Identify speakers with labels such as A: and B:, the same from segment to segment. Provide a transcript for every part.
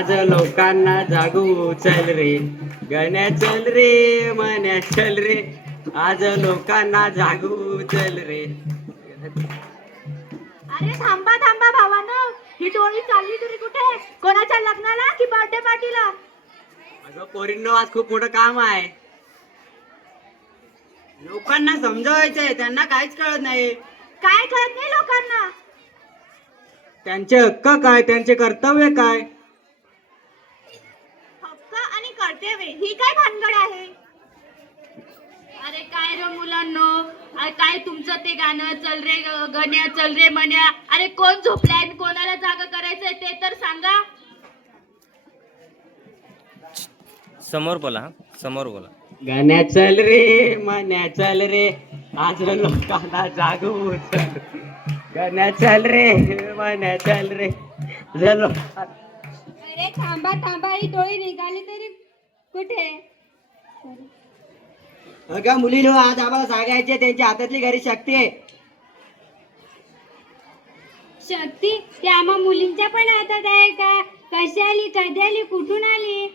A: आज लोकांना जागू चल रे गण्या चल रे मन्या चल रे. आज लोकांना जागू चल रे.
B: अरे थांबा थांबा भावानं. ही टोळी चालली तरी कुठे? कोणाच्या लग्नाला की बर्थडे पार्टीला
A: अगं पोरींनो आज खूप मोठं काम आहे. लोकांना समजावायचंय त्यांना काहीच कळत नाही.
B: काय कळत नाही लोकांना?
A: त्यांचे हक्क काय त्यांचे कर्तव्य काय
B: हक्क ही काय भानगड आहे?
C: अरे काय रे मुलांनो? अरे काय तुमचं ते गाणं चल रे गण्या चल रे मन्या अरे कोण झोपलाय आणि कोणाला जागा करायचंय ते तर सांगा.
D: समोर बोला हा. समोर बोला.
A: गाण्या चल रे मन्या चल रे. आज लोकांना जागू चल गाण्या चल रे मन्या चल रे. चलो
B: अरे थांबा थांबा ही टोळी निघाली तरी कुठे?
A: अगं मुलीनो आज आम्हाला सांगायचे त्यांच्या हातातली घरी शक्ती आहे.
B: शक्ती? ती आम्हा मुलींच्या पण हातात आहे का? कशी आली कधी आली कुठून आली?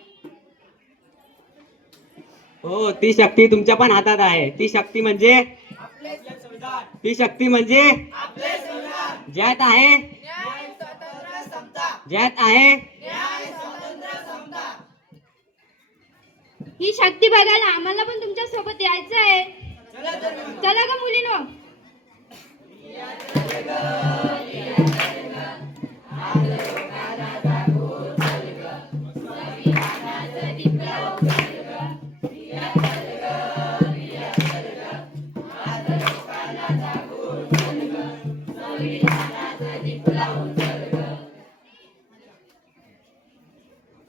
A: हो ती शक्ती तुमच्या पण हातात आहे. ती शक्ती म्हणजे? ती शक्ती म्हणजे? ज्यात आहे ज्यात आहे
B: ही शक्ती बघायला आम्हाला पण तुमच्यासोबत यायचं आहे. चला का मुलीनो.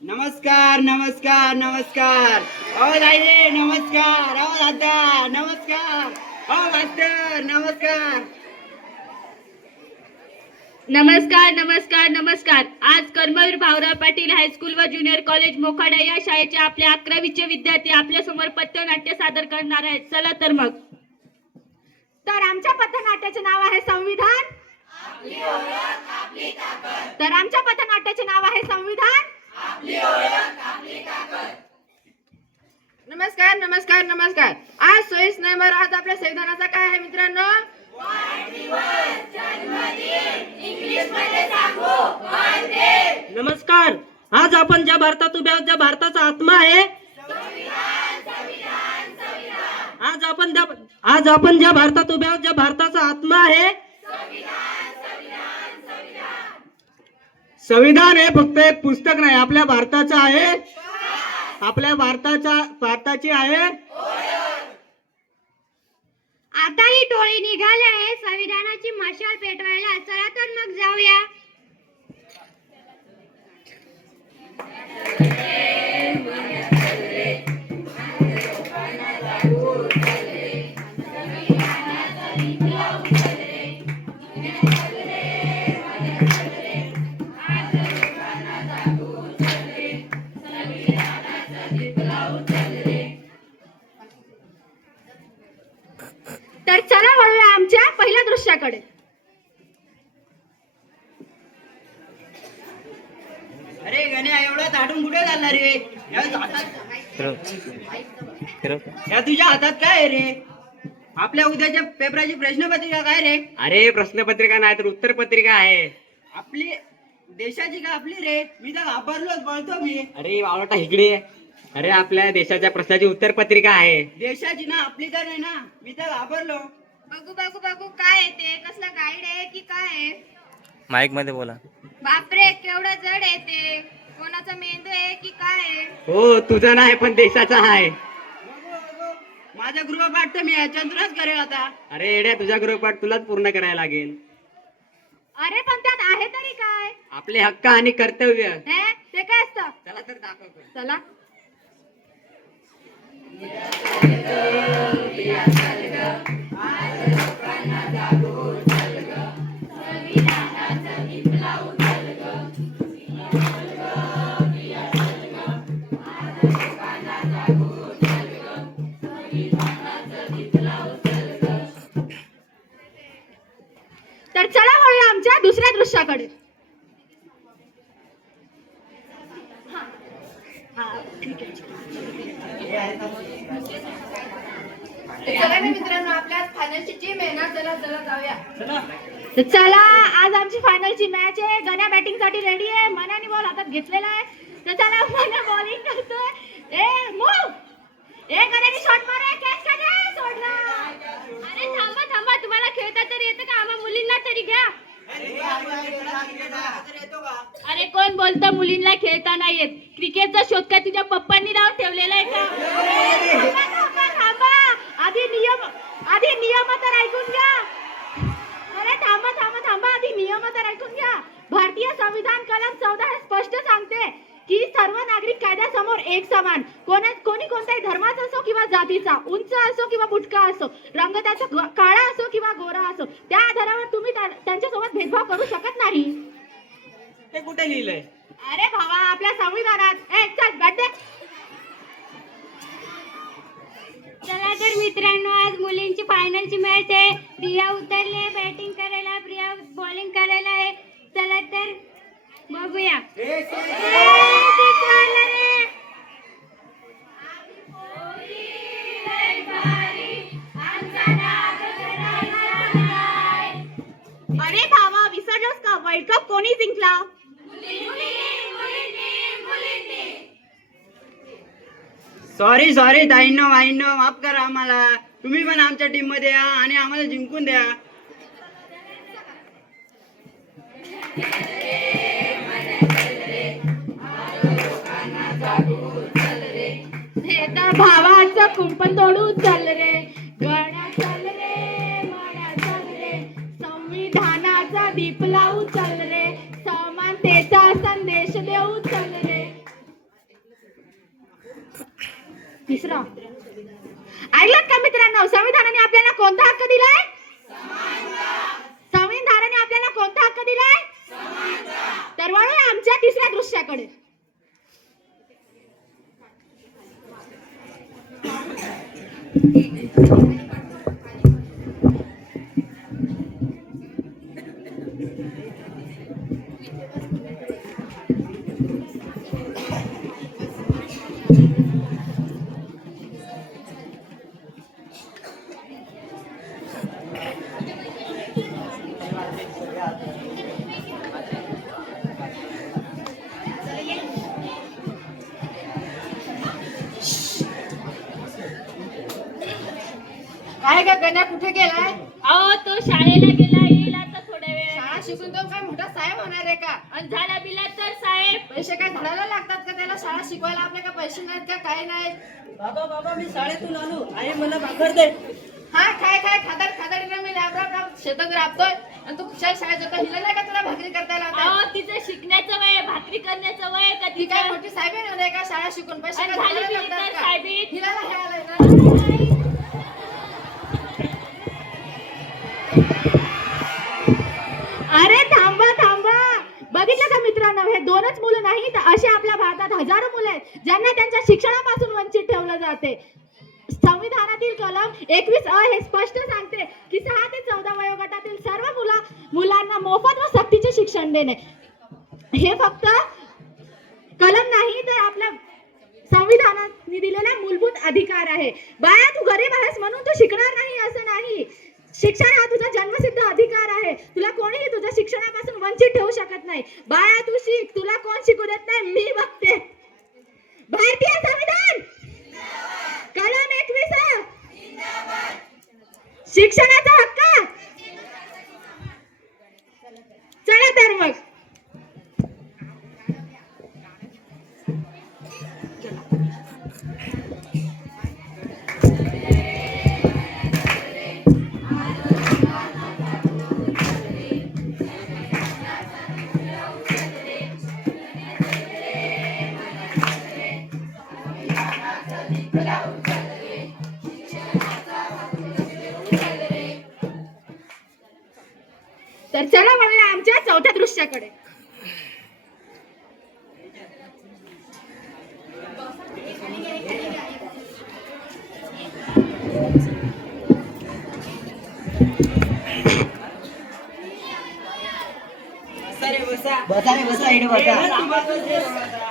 A: नमस्कार नमस्कार नमस्कार. हो रे नमस्कार. हो दादा नमस्कार. हो मास्टर नमस्कार.
C: नमस्कार नमस्कार नमस्कार. आज कर्मवीर भाऊराव पाटील हायस्कूल व ज्युनियर कॉलेज मोखाडा या शाळेचे आपले अकरावीचे विद्यार्थी आपल्यासमोर पथनाट्य सादर करणार आहेत. चला तर मग.
B: तर आमच्या पथनाट्याचे नाव आहे संविधान. तर आमच्या पथनाट्याचे नाव आहे संविधान.
E: नमस्कार नमस्कार नमस्कार. आज सोयीस नंबर आज आपल्या संविधानाचा काय आहे मित्रांनो?
A: नमस्कार. आज आपण ज्या भारतात उभ्या आहोत, ज्या भारताचा आत्मा आहे आज आपण ज्या आज आपण ज्या भारतात उभ्या आहोत ज्या भारताचा आत्मा आहे संविधान हे फक्त एक पुस्तक नाही आपल्या भारताचं आहे. आपल्या भारताच्या भारताची आहे.
B: आता ही टोळी निघाली आहे संविधानाची मशाल पेटवायला. चला तर मग जाऊया.
A: कुठे रे या हातात तुझ्या हातात काय आहे रे? आपल्या उद्याच्या पेपराची प्रश्नपत्रिका काय रे? अरे प्रश्नपत्रिका नाही तर उत्तर पत्रिका आहे. आपली देशाची का आपली रे? मी तर घाबरलोच बोलतो मी. अरे बावळटा इकडे ये. अरे आपल्या देशाच्या प्रश्नाची उत्तर पत्रिका आहे. देशाची ना आपली तर नाही ना. मी तर घाबरलो.
B: बघू बघू बघू काय आहे ते? कसला गाईड आहे की काय आहे?
D: माईकमध्ये बोला.
B: बापरे केवढं जड आहे ते. कोणाचा मेंदू आहे की काय आहे?
A: हो तुझा नाही पण देशाचा आहे. माझा गृहपाठ तर मी याच्यातूनच करेल आता. अरे एड्या तुझा गृहपाठ तुलाच पूर्ण करायला लागेल.
B: अरे पण त्यात आहे तरी काय?
A: आपले हक्क आणि कर्तव्य.
B: हे ते काय असतं?
A: चला तर दाखवतो
B: चला. चला
E: ना मित्रांनो आपल्या फायनलची टीम आहे ना चला चला जाऊया.
B: तर चला आज आमची फायनलची मॅच आहे. गण्या बॅटिंगसाठी रेडी आहे. मनाने बॉल हातात घेतलेला आहे. तर चला मना बॉलिंग करतोय. ए मूव ए गण्याने शॉट मारा कॅच का नाही सोडला अरे थांबा थांबा. तुम्हाला खेळता तरी येतं का? आम्हा मुलींना तरी घ्या. अरे कोण बोलतं? मुलींना खेळता नाही येत. क्रिकेटचा शोध काय तुझ्या पप्पांनी नाव ठेवलेलं आहे का? थांबा, थांबा, थांबा. आधी नियम आधी नियम तर ऐकून घ्या. अरे थांबा थांबा थांबा. आधी नियम तर ऐकून घ्या. भारतीय संविधान कलम चौदा हे स्पष्ट सांगते की सर्व नागरिक कायद्यासमोर एक समान. कोणा कोणी कोणत्याही धर्माचा असो किंवा जातीचा उंच असो किंवा बुटका असो रंग त्याचा ग- काळा असो किंवा गोरा असो त्या आधारावर भेदभाव करू शकत नाही.
A: ते कुठे लिहिलंय?
B: अरे भावा आपल्या संविधानात. ए चल दे
F: चला तर मित्रांनो आज मुलींची फायनलची मॅच आहे. प्रिया उतरले बॅटिंग करायला प्रिया बॉलिंग करायला आहे. चला तर बघूया. ए, ते कळलं रे.
B: कोणी जिंकला?
A: सॉरी सॉरी ताईंनो वाईंनो माफ करा आम्हाला. तुम्ही पण आमच्या टीममध्ये या आणि आम्हाला जिंकून द्या.
B: भावाचं कुंप तिसऱ्या दृश्याकडे Thank you.
E: काय का गण्या कुठे गेलाय?
B: अहो तो शाळेला गेला येईल आता थोड्या वेळ
E: शाळा शिकून तो काय मोठा साहेब होणार आहे का?
B: आणि झाला बिला तर साहेब.
E: पैसे काय धडायला लागतात का त्याला? शाळा शिकवायला आपल्या का पैसे नाहीत का? काय नाही.
A: बाबा बाबा मी शाळेतून आलो. आई मला भाकर दे.
E: हा काय काय खादड खादडीनं मी राब राब राब शेतात राबतोय. आणि तू कुशाल शाळेत जातो हिला नाही का तुला भाकरी करता
B: अहो
E: लागतात
B: तिचं शिकण्याचं वय आहे, भाकरी करण्याचं वय आहे का
E: ती काय
B: तिचं?
E: मोठी साहेब होणार आहे का? शाळा शिकून पैसे
B: आणि
E: काय
B: झाली
E: धडायला
B: बिली तर
E: लागतात का?
B: साहेबी.
E: हिला हे आलंय ना?
B: बघितलं का मित्रांनो? हे दोनच मुलं नाही तर असे आपल्या भारतात हजारो मुलं आहेत ज्यांना त्यांच्या शिक्षणापासून वंचित ठेवलं जाते. संविधानातील कलम एकवीस अ हे स्पष्ट सांगते की सहा ते चौदा वयोगटातील सर्व मुला मुलांना मोफत व सक्तीचे शिक्षण देणे. हे फक्त कलम नाही तर आपल्या संविधानाने दिलेला मूलभूत अधिकार आहे. बाळा तू गरीब आहेस म्हणून तू शिकणार नाही असं नाही. शिक्षण हा तुझा जन्मसिद्ध अधिकार आहे. तुला कोणीही तुझ्या शिक्षणापासून वंचित ठेवू शकत नाही. बाळा तू शिक. तुला कोण शिकू देत नाही? मी बघते. भारतीय संविधान! कलम एकवीस शिक्षणाचा हक्क! चला तर मग. चौथ्या दृश्याकडे
A: बसा रे बसा बसा. रे बसा इकडे बसा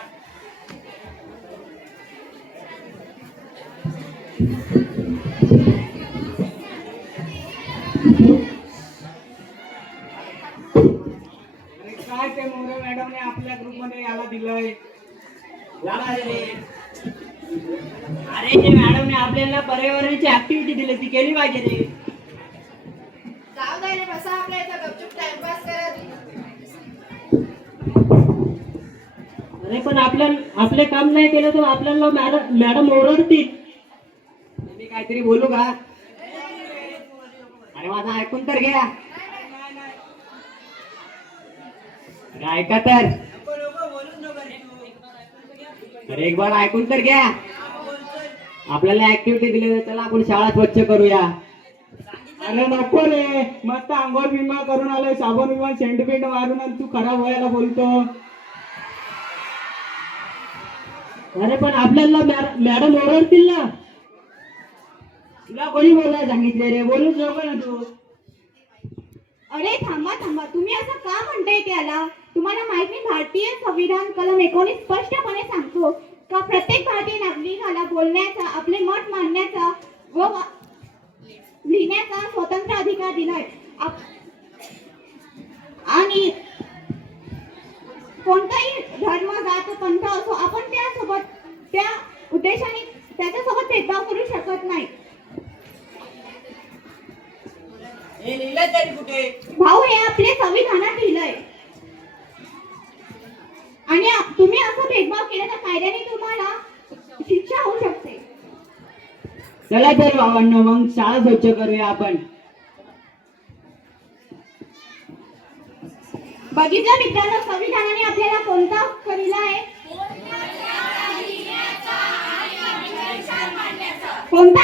A: अरे ते मॅडमने आपल्याला पर्यावरणाची ऍक्टिव्हिटी दिली ती केली पाहिजे रे.
E: जाऊ दे रे बसा आपल्या इथं गपचूप टाइमपास करत
A: अरे पण आपल्या आपले काम नाही केलं तर आपल्याला मॅडम मॅडम ओरडतील. मी काहीतरी बोलू का? अरे माझं ऐकून तर घ्या. अरे ऐका तर. अरे एक बार ऐकून तर घ्या. आपल्याला ऍक्टिव्हिटी दिली तर चला आपण शाळा स्वच्छ करूया. अरे नको रे. मस्त आंघोळ बिंघोळ करून आलोय. साबण बिबण सेंटपेंट मारून आणि तू खराब व्हायला बोलतो. अरे पण आपल्याला मॅडम ओरडतील ना. तुला कोणी बोलायला सांगितले रे? बोलूच नको ना तू.
G: अरे थांबा थांबा. तुम्ही असं का म्हणताय त्याला? तुम्हाला माहीत नाही भारतीय संविधान कलम एकोणीस स्पष्टपणे सांगतो का प्रत्येक भारतीय नागरिकाला बोलण्याचा आपले मत मांडण्याचा व लिहिण्याचा स्वतंत्र अधिकार दिलाय. आप- आणि कोणताही धर्म जात पंथ असो आपण त्यासोबत त्या उद्देशाने त्याच्यासोबत भेदभाव करू शकत नाही.
A: हे लिहिलं तरी कुठे?
G: भाऊ हे आपले संविधानात लिहिलंय. आणि तुम्ही असं भेदभाव केला तर कायद्याने तुम्हाला शिक्षा होऊ शकते.
A: चला तर भावांनो मग शाळा स्वच्छ करूया आपण.
G: बघितलं मित्रांनो संविधानाने आपल्याला कोणता हक्क दिला आहे कोणता?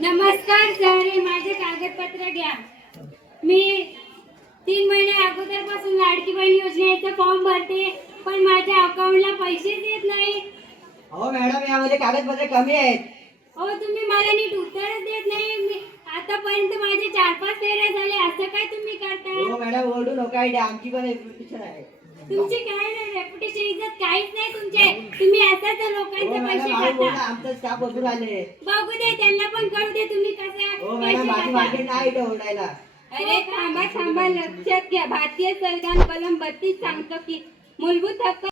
F: नमस्कार सर माझे कागदपत्र घ्या. मी तीन महिने अगोदरपासून लाडकी बहीण योजनेचा फॉर्म भरते पण माझ्या अकाउंटला पैसेच येत नाही.
A: हो मॅडम यामध्ये कागदपत्रे कमी आहेत.
F: हो तुम्ही मला नीट उत्तरच देत नाही. मी आतापर्यंत माझे चार पाच फेऱ्या झाले असं काय तुम्ही करताय
A: हो मॅडम ओरडू नका आमची पण reputation आहे.
F: तुमची काय नाही रेपुटेशन इज्जत काहीच नाही तुमचे. तुम्ही असंच
A: हो
F: लोकांचे
A: मॅडम
F: पैसे खाता
A: आमचं स्टाफ बसून आले
F: बघू दे त्यांना पण कळू दे तुम्ही कसं
A: हो
F: पैसे खाता.
A: नाही
F: अरे थांबा थांबा लक्षात घ्या. भारतीय संविधान कलम बत्तीस सांगतो की मूलभूत हक्क